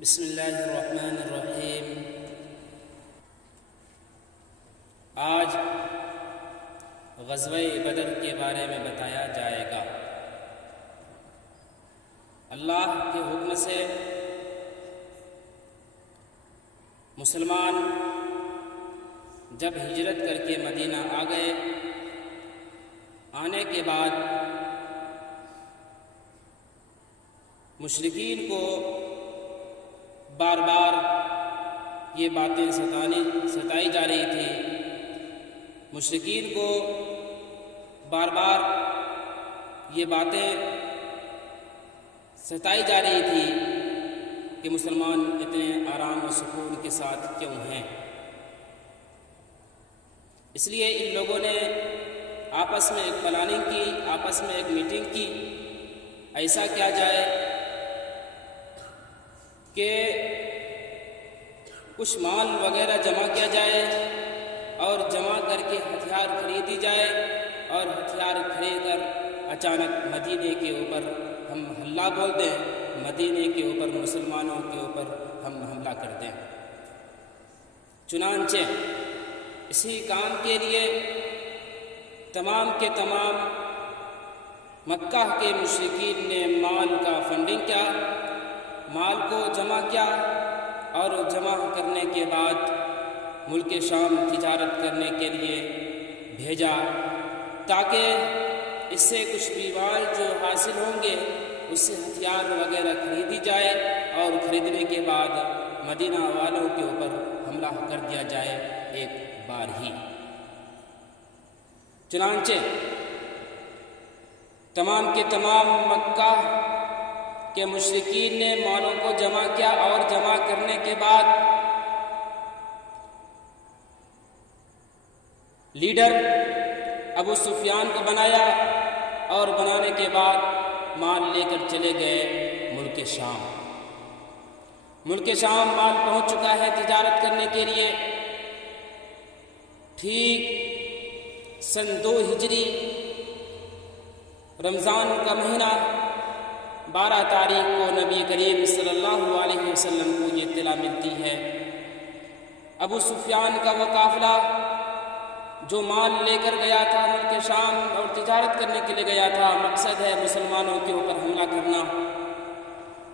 بسم اللہ الرحمن الرحیم۔ آج غزوہ بدر کے بارے میں بتایا جائے گا۔ اللہ کے حکم سے مسلمان جب ہجرت کر کے مدینہ آ گئے، آنے کے بعد مشرکین کو بار بار یہ باتیں ستائی جا رہی تھی۔ مشرکین کو بار بار یہ باتیں ستائی جا رہی تھی کہ مسلمان اتنے آرام و سکون کے ساتھ کیوں ہیں۔ اس لیے ان لوگوں نے آپس میں ایک پلاننگ کی، آپس میں ایک میٹنگ کی، ایسا کیا جائے کہ کچھ مال وغیرہ جمع کیا جائے اور جمع کر کے ہتھیار خریدی جائے، اور ہتھیار خرید کر اچانک مدینے کے اوپر ہم حملہ بول دیں، مدینے کے اوپر مسلمانوں کے اوپر ہم حملہ کر دیں۔ چنانچہ اسی کام کے لیے تمام کے تمام مکہ کے مشرکین نے مال کا فنڈنگ کیا، مال کو جمع کیا، اور جمع کرنے کے بعد ملک شام تجارت کرنے کے لیے بھیجا، تاکہ اس سے کچھ بھی مال جو حاصل ہوں گے اس سے ہتھیار وغیرہ خریدی جائے، اور خریدنے کے بعد مدینہ والوں کے اوپر حملہ کر دیا جائے ایک بار ہی۔ چنانچہ تمام کے تمام مکہ کہ مشرکین نے مالوں کو جمع کیا، اور جمع کرنے کے بعد لیڈر ابو سفیان کو بنایا، اور بنانے کے بعد مال لے کر چلے گئے ملک شام۔ ملک شام مال پہنچ چکا ہے تجارت کرنے کے لیے۔ ٹھیک سن 2 ہجری رمضان کا مہینہ 12 تاریخ کو نبی کریم صلی اللہ علیہ وسلم کو یہ اطلاع ملتی ہے۔ ابو سفیان کا وہ قافلہ جو مال لے کر گیا تھا ملک شام اور تجارت کرنے کے لیے گیا تھا، مقصد ہے مسلمانوں کے اوپر حملہ کرنا،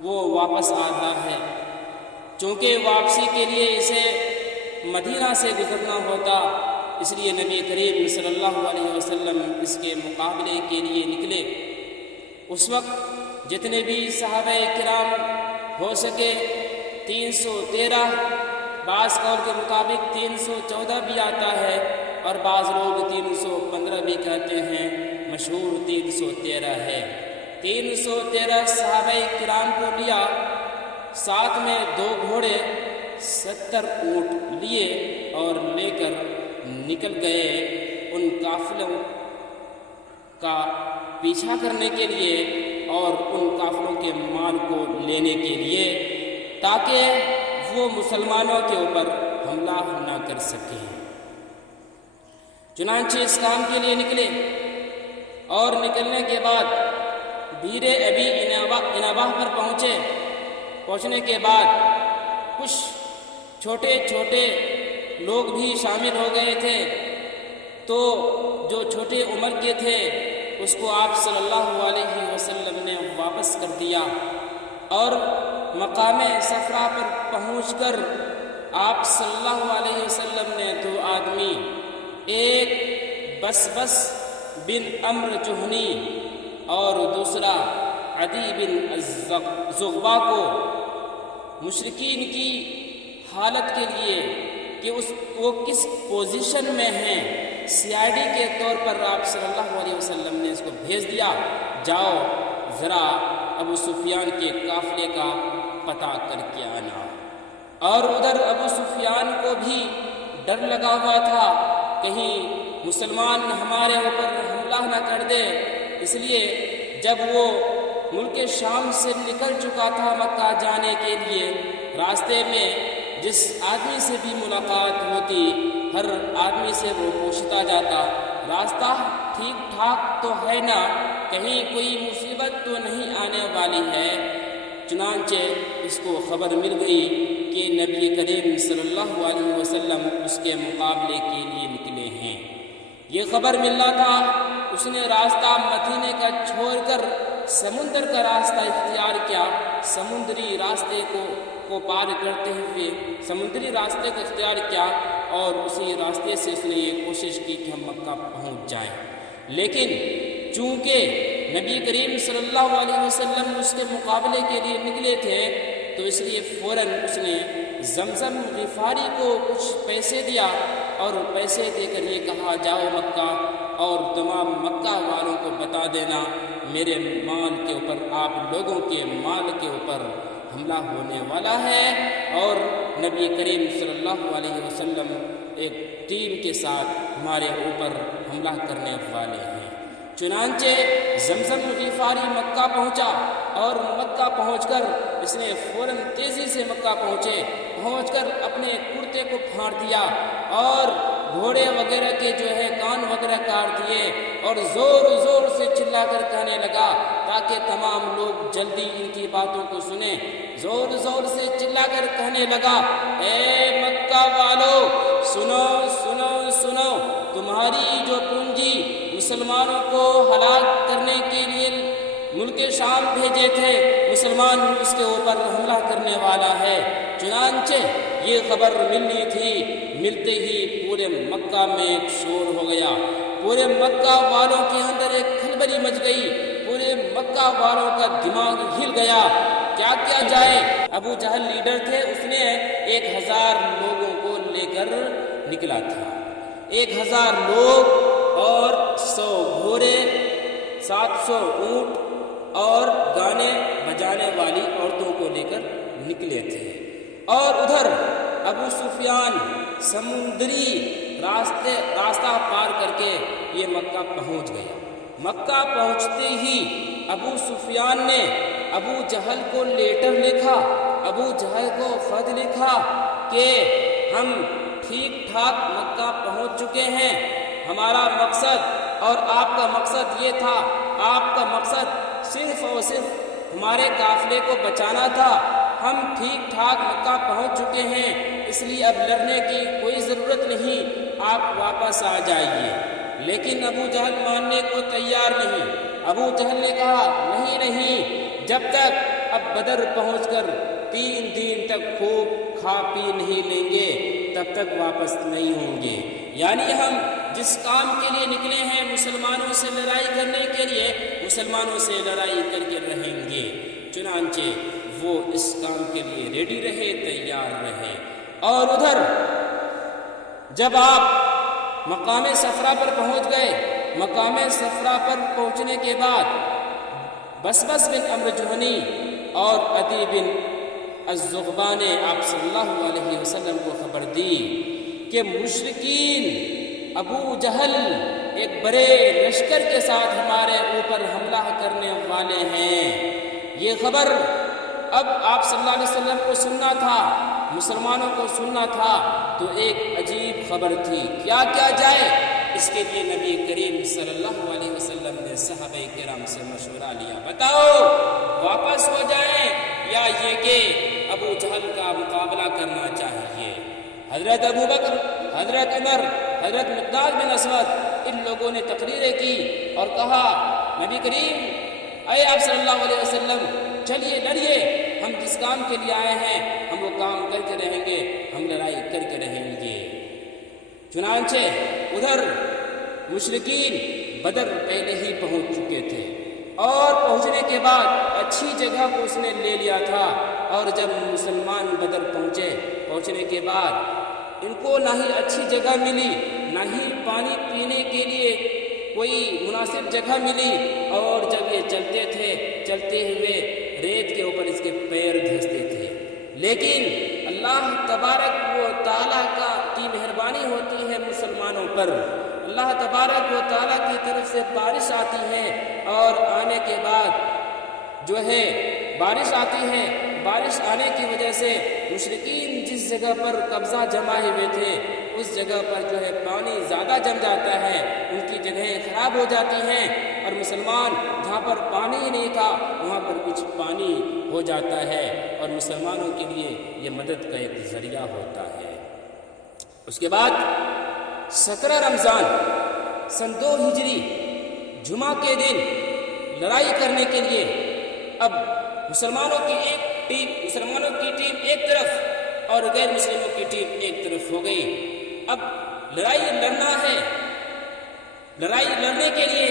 وہ واپس آ رہا ہے۔ چونکہ واپسی کے لیے اسے مدینہ سے گزرنا ہوتا، اس لیے نبی کریم صلی اللہ علیہ وسلم اس کے مقابلے کے لیے نکلے۔ اس وقت جتنے بھی صحابہ کرام ہو سکے 313، بعض قول کے مطابق 314 بھی آتا ہے، اور بعض لوگ 315 بھی کہتے ہیں، مشہور 313 ہے۔ 313 صحابہ کرام کو لیا، ساتھ میں 2 گھوڑے 70 اونٹ لیے، اور لے کر نکل گئے ان قافلوں کا پیچھا کرنے کے لیے، اور ان قافلوں کے مال کو لینے کے لیے، تاکہ وہ مسلمانوں کے اوپر حملہ نہ کر سکیں۔ چنانچہ اس کام کے لیے نکلے، اور نکلنے کے بعد بیر ابی انابہ پر پہنچنے کے بعد کچھ چھوٹے چھوٹے لوگ بھی شامل ہو گئے تھے، تو جو چھوٹے عمر کے تھے اس کو آپ صلی اللہ علیہ وسلم نے واپس کر دیا، اور مقام صفرا پر پہنچ کر آپ صلی اللہ علیہ وسلم نے 2 آدمی، ایک بس بن عمرو جہنی اور دوسرا عدی بن زغبہ کو مشرکین کی حالت کے لیے کہ وہ کس پوزیشن میں ہیں، CID کے طور پر آپ صلی اللہ علیہ وسلم نے اس کو بھیج دیا، جاؤ ذرا ابو سفیان کے قافلے کا پتہ کر کے آنا۔ اور ادھر ابو سفیان کو بھی ڈر لگا ہوا تھا، کہیں مسلمان ہمارے اوپر حملہ نہ کر دے، اس لیے جب وہ ملک شام سے نکل چکا تھا مکہ جانے کے لیے، راستے میں جس آدمی سے بھی ملاقات ہوتی، ہر آدمی سے وہ پوچھتا جاتا، راستہ ٹھیک ٹھاک تو ہے نا، کہیں کوئی مصیبت تو نہیں آنے والی ہے؟ چنانچہ اس کو خبر مل گئی کہ نبی کریم صلی اللہ علیہ وسلم اس کے مقابلے کے لیے نکلے ہیں۔ یہ خبر ملنا تھا، اس نے راستہ مدینے کا چھوڑ کر سمندر کا راستہ اختیار کیا۔ سمندری راستے کو پار کرتے ہوئے سمندری راستے کو اختیار کیا اور اسی راستے سے اس نے یہ کوشش کی کہ ہم مکہ پہنچ جائیں، لیکن چونکہ نبی کریم صلی اللہ علیہ وسلم اس کے مقابلے کے لیے نکلے تھے تو اس لیے فوراً اس نے زمزم غفاری کو کچھ پیسے دیا اور پیسے دے کر یہ کہا جاؤ مکہ اور تمام مکہ والوں کو بتا دینا میرے مال کے اوپر، آپ لوگوں کے مال کے اوپر حملہ ہونے والا ہے اور نبی کریم صلی اللہ علیہ وسلم ایک ٹیم کے ساتھ ہمارے اوپر حملہ کرنے والے ہیں۔ چنانچہ زمزم غفاری مکہ پہنچا اور مکہ پہنچ کر اس نے فوراً تیزی سے مکہ پہنچ کر اپنے کرتے کو پھاڑ دیا اور گھوڑے وغیرہ کے کان وغیرہ کاٹ دیے اور زور زور سے چلا کر کہنے لگا تاکہ تمام لوگ جلدی ان کی باتوں کو سنیں۔ زور زور سے چلا کر کہنے لگا اے مکہ والو، سنو سنو سنو، تمہاری جو پونجی مسلمانوں کو ہلاک کرنے کے لیے ملک شام بھیجے تھے، مسلمان اس کے اوپر حملہ کرنے والا ہے۔ چنانچہ یہ خبر ملنی تھی، ملتے ہی پورے مکہ میں ایک شور ہو گیا، پورے مکہ والوں کے اندر ایک کھلبلی مچ گئی، پورے مکہ والوں کا دماغ ہل گیا، کیا کیا جائے۔ ابو جہل لیڈر تھے، اس نے 1000 لوگوں کو لے کر نکلا تھا، 1000 لوگ اور 100 گھوڑے، 700 اونٹ اور گانے بجانے والی عورتوں کو لے کر نکلے تھے۔ اور ادھر ابو سفیان سمندری راستہ پار کر کے یہ مکہ پہنچ گیا۔ مکہ پہنچتے ہی ابو سفیان نے ابو جہل کو لیٹر لکھا، ابو جہل کو خط لکھا کہ ہم ٹھیک ٹھاک مکہ پہنچ چکے ہیں، ہمارا مقصد اور آپ کا مقصد یہ تھا، آپ کا مقصد صرف اور صرف ہمارے قافلے کو بچانا تھا، ہم ٹھیک ٹھاک مکہ پہنچ چکے ہیں، اس لیے اب لڑنے کی کوئی ضرورت نہیں، آپ واپس آ جائیے۔ لیکن ابو جہل ماننے کو تیار نہیں۔ ابو جہل نے کہا نہیں، جب تک اب بدر پہنچ کر 3 دن تک خوب کھا پی نہیں لیں گے تب تک واپس نہیں ہوں گے۔ یعنی ہم جس کام کے لیے نکلے ہیں مسلمانوں سے لڑائی کرنے کے لیے، مسلمانوں سے لڑائی کر کے رہیں گے۔ چنانچہ وہ اس کام کے لیے ریڈی رہے، تیار رہے۔ اور ادھر جب آپ مقام صفرا پر پہنچ گئے، مقام صفرا پر پہنچنے کے بعد بسبس بن عمرو جہنی اور عدی بن الزغبا نے آپ صلی اللہ علیہ وسلم کو خبر دی کہ مشرکین ابو جہل ایک بڑے لشکر کے ساتھ ہمارے اوپر حملہ کرنے والے ہیں۔ یہ خبر اب آپ صلی اللہ علیہ وسلم کو سننا تھا، مسلمانوں کو سننا تھا، تو ایک عجیب خبر تھی، کیا کیا جائے؟ اس کے لیے نبی کریم صلی اللہ علیہ وسلم نے صحابہ کرام سے مشورہ لیا، بتاؤ واپس ہو جائیں یا یہ کہ ابو جہل کا مقابلہ کرنا چاہیے؟ حضرت ابو بکر، حضرت عمر، حضرت مقداد بن اسود ان لوگوں نے تقریریں کی اور کہا نبی کریم اے آپ صلی اللہ علیہ وسلم چلیے لڑیے، ہم جس کام کے لیے آئے ہیں ہم وہ کام کر کے رہیں گے، ہم لڑائی کر کے رہیں گے۔ چنانچہ ادھر مشرکین بدر پہلے ہی پہنچ چکے تھے اور پہنچنے کے بعد اچھی جگہ کو اس نے لے لیا تھا، اور جب مسلمان بدر پہنچنے کے بعد ان کو نہ ہی اچھی جگہ ملی، نہ ہی پانی پینے کے لیے کوئی مناسب جگہ ملی، اور جب یہ چلتے ہوئے ریت کے اوپر اس کے پیر دھنستے تھے۔ لیکن اللہ تبارک و تعالیٰ کی مہربانی ہوتی ہے مسلمانوں پر، اللہ تبارک و تعالیٰ کی طرف سے بارش آتی ہے، اور آنے کے بعد بارش آتی ہے، بارش آنے کی وجہ سے مشرکین جس جگہ پر قبضہ جمائے ہوئے تھے اس جگہ پر پانی زیادہ جم جاتا ہے، ان کی جگہیں خراب ہو جاتی ہیں، اور مسلمان جہاں پر پانی نہیں تھا وہاں پر کچھ پانی ہو جاتا ہے اور مسلمانوں کے لیے یہ مدد کا ایک ذریعہ ہوتا ہے۔ اس کے بعد 17 رمضان سن 2 ہجری جمعہ کے دن لڑائی کرنے کے لیے اب مسلمانوں کی ٹیم ایک طرف اور غیر مسلموں کی ٹیم ایک طرف ہو گئی۔ اب لڑائی لڑنا ہے۔ لڑائی لڑنے کے لیے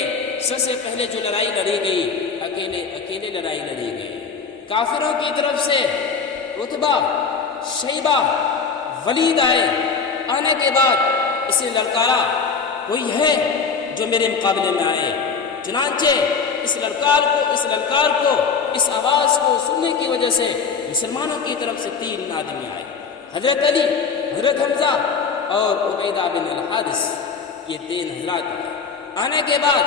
سب سے پہلے جو لڑائی لڑی گئی اکیلے لڑائی لڑی گئی۔ کافروں کی طرف سے عتبہ، شیبہ، ولید آنے کے بعد اسے للکارا کوئی ہے جو میرے مقابلے میں آئے۔ چنانچہ اس للکار کو اس آواز کو سننے کی وجہ سے مسلمانوں کی طرف سے 3 آدمی آئے، حضرت علی، حضرت حمزہ اور عبیدہ بن الحارث۔ یہ 3 حضرات آنے کے بعد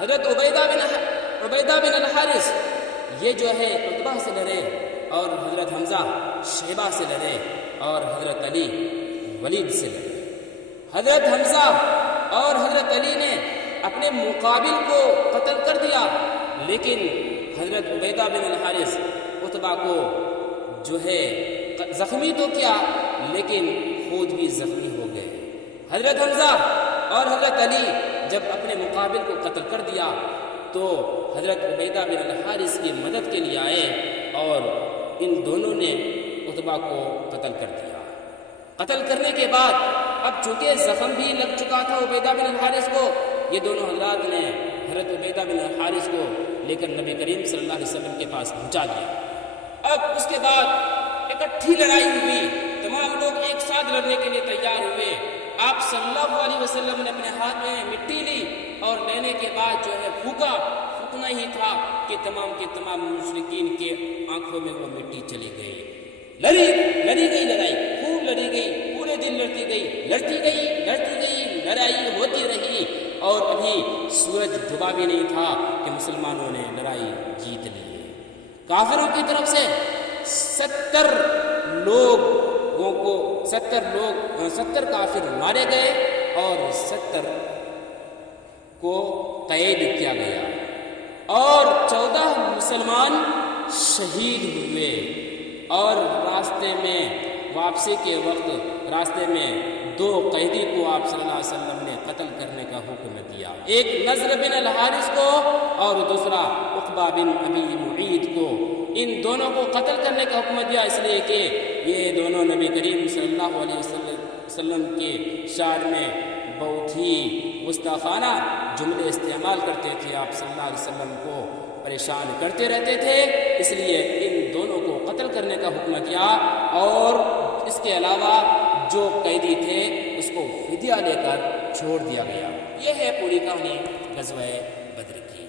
حضرت عبیدہ بن الحارث یہ جو ہے عتبہ سے لڑے اور حضرت حمزہ شیبہ سے لڑے اور حضرت علی ولید سے لڑے۔ حضرت حمزہ اور حضرت علی نے اپنے مقابل کو قتل کر دیا، لیکن حضرت عبیدہ بن الحارث عتبہ کو جو ہے زخمی تو کیا لیکن خود بھی زخمی ہو گئے۔ حضرت حمزہ اور حضرت علی جب اپنے مقابل کو قتل کر دیا تو حضرت عبیدہ بن الحارث کی مدد کے لیے آئے اور ان دونوں نے عتبہ کو قتل کر دیا۔ قتل کرنے کے بعد اب چونکہ زخم بھی لگ چکا تھا عبیدہ بن الحارث کو، یہ دونوں حضرات نے حضرت عبیدہ بن الحارث کو لے کر نبی کریم صلی اللہ علیہ وسلم کے پاس پہنچا دیا۔ اب اس کے بعد اکٹھی لڑائی ہوئی، تمام لوگ ایک ساتھ لڑنے کے لیے تیار ہوئے۔ آپ صلی اللہ علیہ وسلم نے اپنے ہاتھ میں مٹی لی اور لینے کے بعد جو ہے پھونکنا ہی تھا کہ تمام کے تمام مشرکین کے آنکھوں میں وہ مٹی چلی گئی۔ لڑی گئی لڑائی، خوب لڑی گئی، پورے دن لڑتی گئی، لڑائی ہوتی رہی اور ابھی سورج ڈوبا بھی نہیں تھا کہ مسلمانوں نے لڑائی جیت لی۔ کافروں کی طرف سے 70 کافر مارے گئے اور 70 کو قید کیا گیا اور 14 مسلمان شہید ہوئے۔ اور راستے میں واپسی کے وقت راستے میں 2 قیدی کو آپ صلی اللہ علیہ وسلم نے قتل کرنے کا حکم دیا، ایک نضر بن الحارث کو اور دوسرا عقبہ بن ابی معیط کو۔ ان دونوں کو قتل کرنے کا حکم دیا اس لیے کہ یہ دونوں نبی کریم صلی اللہ علیہ وسلم کے شعر میں بہت ہی گستاخانہ جملے استعمال کرتے تھے، آپ صلی اللہ علیہ وسلم کو پریشان کرتے رہتے تھے، اس لیے ان دونوں کو قتل کرنے کا حکم کیا اور اس کے علاوہ جو قیدی تھے اس کو فدیہ لے کر چھوڑ دیا گیا۔ یہ ہے پوری کہانی غزوہ بدر کی۔